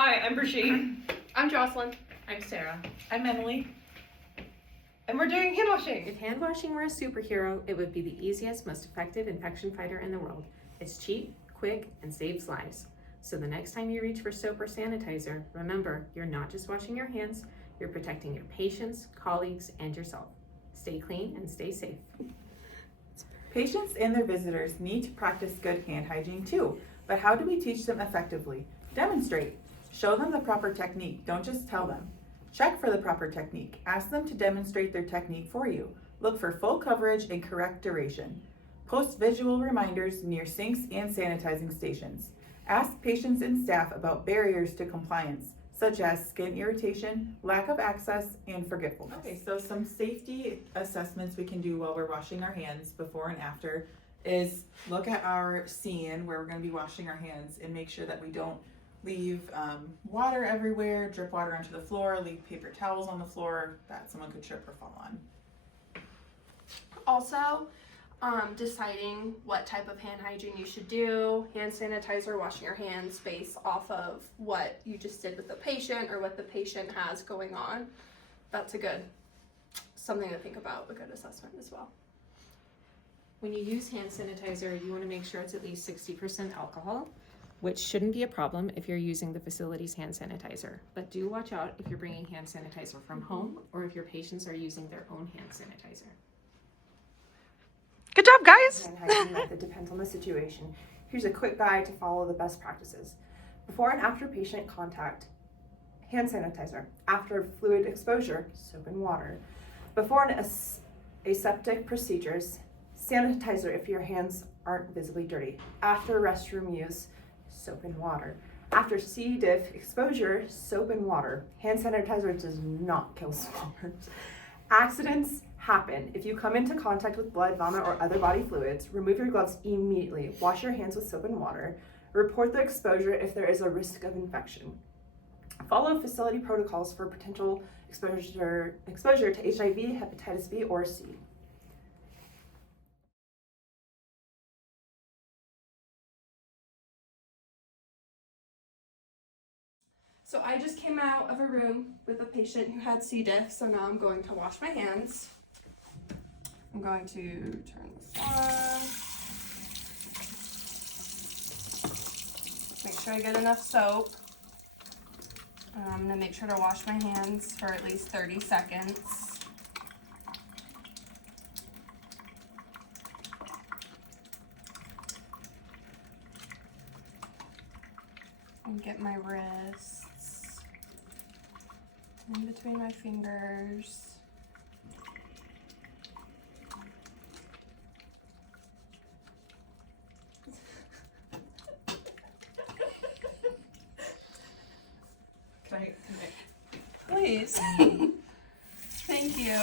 Hi, I'm Brigitte. I'm Jocelyn. I'm Sarah. I'm Emily. And we're doing hand washing. If hand washing were a superhero, it would be the easiest, most effective infection fighter in the world. It's cheap, quick, and saves lives. So the next time you reach for soap or sanitizer, remember, you're not just washing your hands, you're protecting your patients, colleagues, and yourself. Stay clean and stay safe. Patients and their visitors need to practice good hand hygiene too, but how do we teach them effectively? Demonstrate. Show them the proper technique, don't just tell them. Check for the proper technique. Ask them to demonstrate their technique for you. Look for full coverage and correct duration. Post visual reminders near sinks and sanitizing stations. Ask patients and staff about barriers to compliance, such as skin irritation, lack of access, and forgetfulness. Okay, so some safety assessments we can do while we're washing our hands before and after is look at our scene where we're going to be washing our hands and make sure that we don't leave water everywhere, drip water onto the floor, leave paper towels on the floor that someone could trip or fall on. Also, deciding what type of hand hygiene you should do, hand sanitizer, washing your hands based off of what you just did with the patient or what the patient has going on. That's something to think about, a good assessment as well. When you use hand sanitizer, you want to make sure it's at least 60% alcohol, which shouldn't be a problem if you're using the facility's hand sanitizer. But do watch out if you're bringing hand sanitizer from home or if your patients are using their own hand sanitizer. Good job, guys. Hand hygiene method depends on the situation. Here's a quick guide to follow the best practices. Before and after patient contact, hand sanitizer. After fluid exposure, soap and water. Before an aseptic procedures, sanitizer if your hands aren't visibly dirty. After restroom use, soap and water. After C. diff exposure, soap and water. Hand sanitizer does not kill swarms. Accidents happen. If you come into contact with blood, vomit, or other body fluids, remove your gloves immediately. Wash your hands with soap and water. Report the exposure if there is a risk of infection. Follow facility protocols for potential exposure to HIV, hepatitis B, or C. So I just came out of a room with a patient who had C. diff, so now I'm going to wash my hands. I'm going to turn this on. Make sure I get enough soap. I'm going to make sure to wash my hands for at least 30 seconds. And get my wrists in between my fingers. Please. Thank you.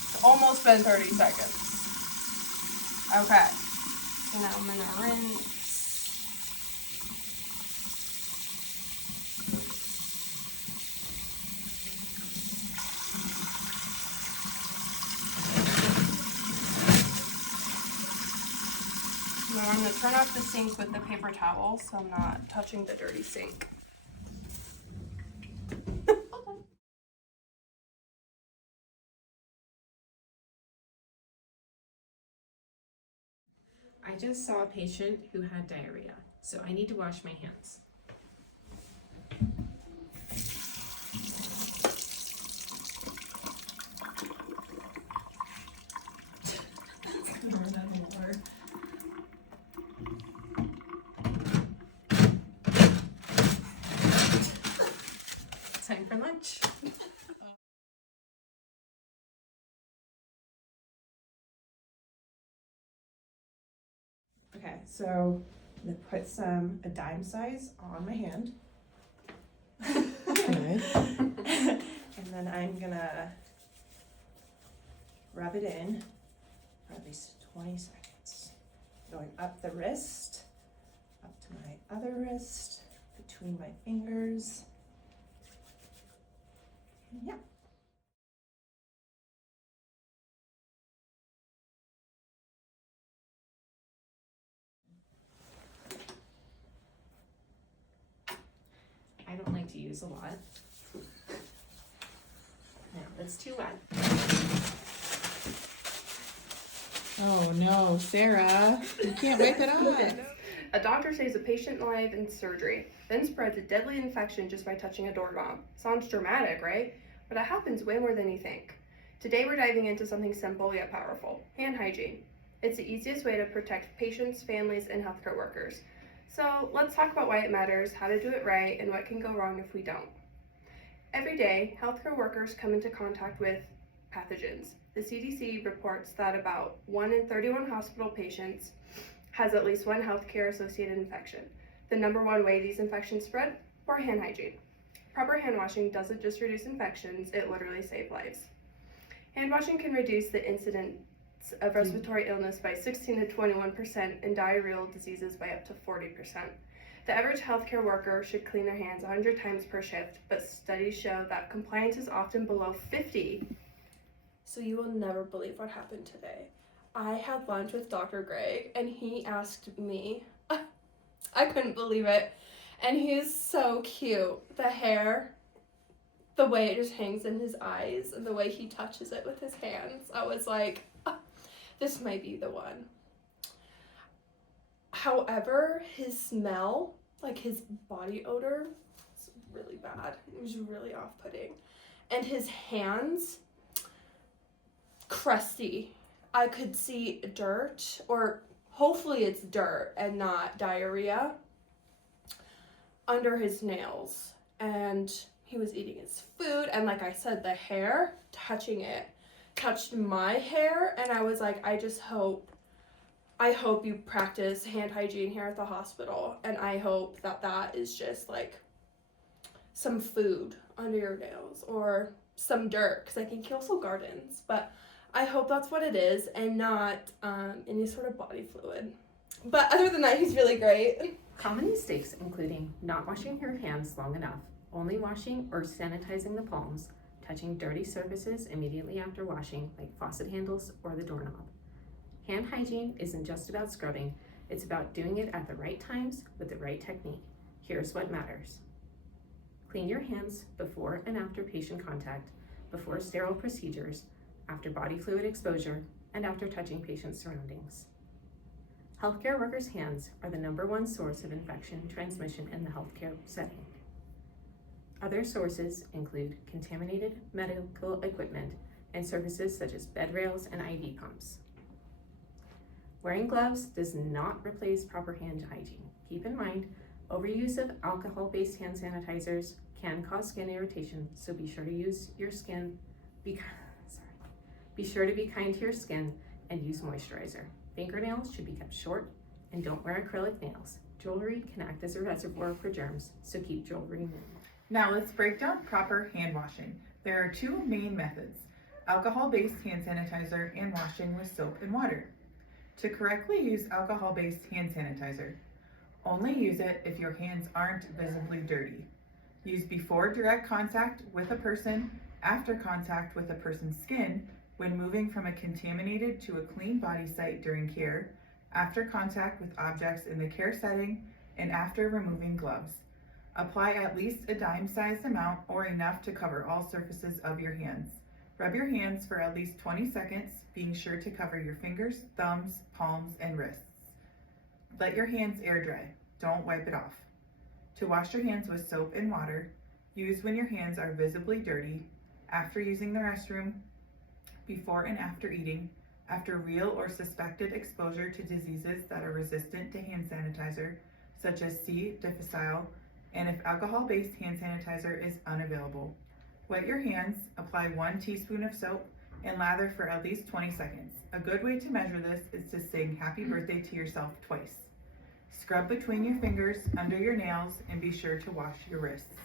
It's almost been 30 seconds. Okay. So now I'm gonna rinse. Now I'm going to turn off the sink with the paper towel so I'm not touching the dirty sink. I just saw a patient who had diarrhea, so I need to wash my hands. Time for lunch. Okay, so I'm gonna put a dime size on my hand. And then I'm gonna rub it in for at least 20 seconds. Going up the wrist, up to my other wrist, between my fingers. Yeah. use a lot. No, that's too wet. Oh no, Sarah, you can't wipe it off. A doctor saves a patient alive in surgery, then spreads a deadly infection just by touching a doorknob. Sounds dramatic, right? But it happens way more than you think. Today we're diving into something simple yet powerful, hand hygiene. It's the easiest way to protect patients, families, and healthcare workers. So let's talk about why it matters, how to do it right, and what can go wrong if we don't. Every day, healthcare workers come into contact with pathogens. The CDC reports that about 1 in 31 hospital patients has at least one healthcare associated infection. The number one way these infections spread? Poor hand hygiene. Proper hand washing doesn't just reduce infections, it literally saves lives. Hand washing can reduce the incidence of respiratory illness by 16 to 21% and diarrheal diseases by up to 40%. The average healthcare worker should clean their hands 100 times per shift, but studies show that compliance is often below 50. So you will never believe what happened today. I had lunch with Dr. Greg and he asked me, I couldn't believe it, and he's so cute. The hair, the way it just hangs in his eyes, and the way he touches it with his hands, I was like, this might be the one. However, his smell, like his body odor, was really bad. It was really off-putting. And his hands, crusty. I could see dirt, or hopefully it's dirt and not diarrhea, under his nails. And he was eating his food, and like I said, the hair, touching it, touched my hair, and I was like, I hope you practice hand hygiene here at the hospital, and I hope that that is just like some food under your nails or some dirt, because I think he also gardens, but I hope that's what it is and not any sort of body fluid. But other than that, he's really great. Common mistakes including not washing your hands long enough, only washing or sanitizing the palms, touching dirty surfaces immediately after washing like faucet handles or the doorknob. Hand hygiene isn't just about scrubbing, it's about doing it at the right times with the right technique. Here's what matters. Clean your hands before and after patient contact, before sterile procedures, after body fluid exposure, and after touching patient's surroundings. Healthcare workers' hands are the #1 source of infection transmission in the healthcare setting. Other sources include contaminated medical equipment and surfaces such as bed rails and IV pumps. Wearing gloves does not replace proper hand hygiene. Keep in mind, overuse of alcohol-based hand sanitizers can cause skin irritation, so be sure to be kind to your skin and use moisturizer. Fingernails should be kept short, and don't wear acrylic nails. Jewelry can act as a reservoir for germs, so keep jewelry minimal. Now let's break down proper hand washing. There are two main methods: alcohol-based hand sanitizer and washing with soap and water. To correctly use alcohol-based hand sanitizer, only use it if your hands aren't visibly dirty. Use before direct contact with a person, after contact with a person's skin, when moving from a contaminated to a clean body site during care, after contact with objects in the care setting, and after removing gloves. Apply at least a dime-sized amount or enough to cover all surfaces of your hands. Rub your hands for at least 20 seconds, being sure to cover your fingers, thumbs, palms, and wrists. Let your hands air dry. Don't wipe it off. To wash your hands with soap and water, use when your hands are visibly dirty, after using the restroom, before and after eating, after real or suspected exposure to diseases that are resistant to hand sanitizer, such as C. difficile, and if alcohol-based hand sanitizer is unavailable. Wet your hands, apply 1 teaspoon of soap, and lather for at least 20 seconds. A good way to measure this is to sing happy birthday to yourself twice. Scrub between your fingers, under your nails, and be sure to wash your wrists.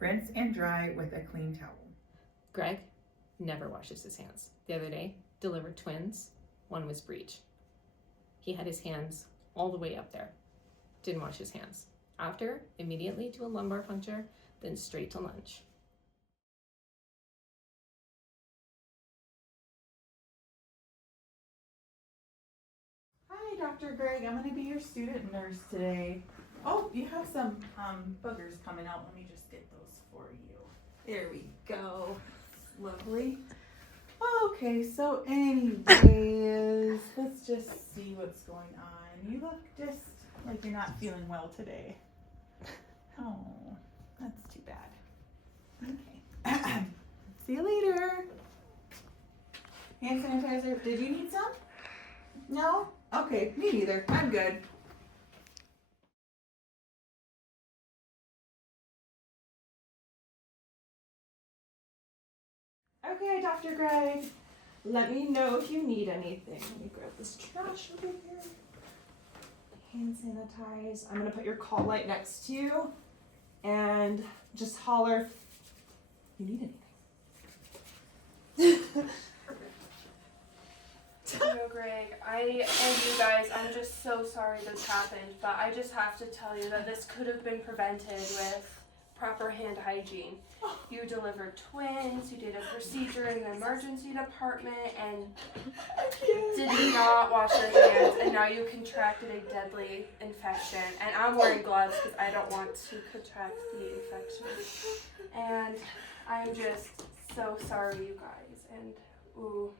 Rinse and dry with a clean towel. Greg never washes his hands. The other day, delivered twins. One was breech. He had his hands all the way up there. Didn't wash his hands. After, immediately to a lumbar puncture, then straight to lunch. Hi, Dr. Greg. I'm going to be your student nurse today. Oh, you have some boogers coming out. Let me just get those for you. There we go. Lovely. Okay, so anyways, let's just see what's going on. You look just like you're not feeling well today. Oh, that's too bad. Okay. See you later. Hand sanitizer. Did you need some? No? Okay, me neither. I'm good. Okay, Dr. Greg. Let me know if you need anything. Let me grab this trash over here. Hand sanitize. I'm gonna put your call light next to you and just holler if you need anything. No, Greg, and you guys, I'm just so sorry this happened, but I just have to tell you that this could have been prevented with proper hand hygiene. You delivered twins, you did a procedure in the emergency department, and did not wash your hands, and now you contracted a deadly infection. And I'm wearing gloves because I don't want to contract the infection. And I'm just so sorry, you guys, and ooh.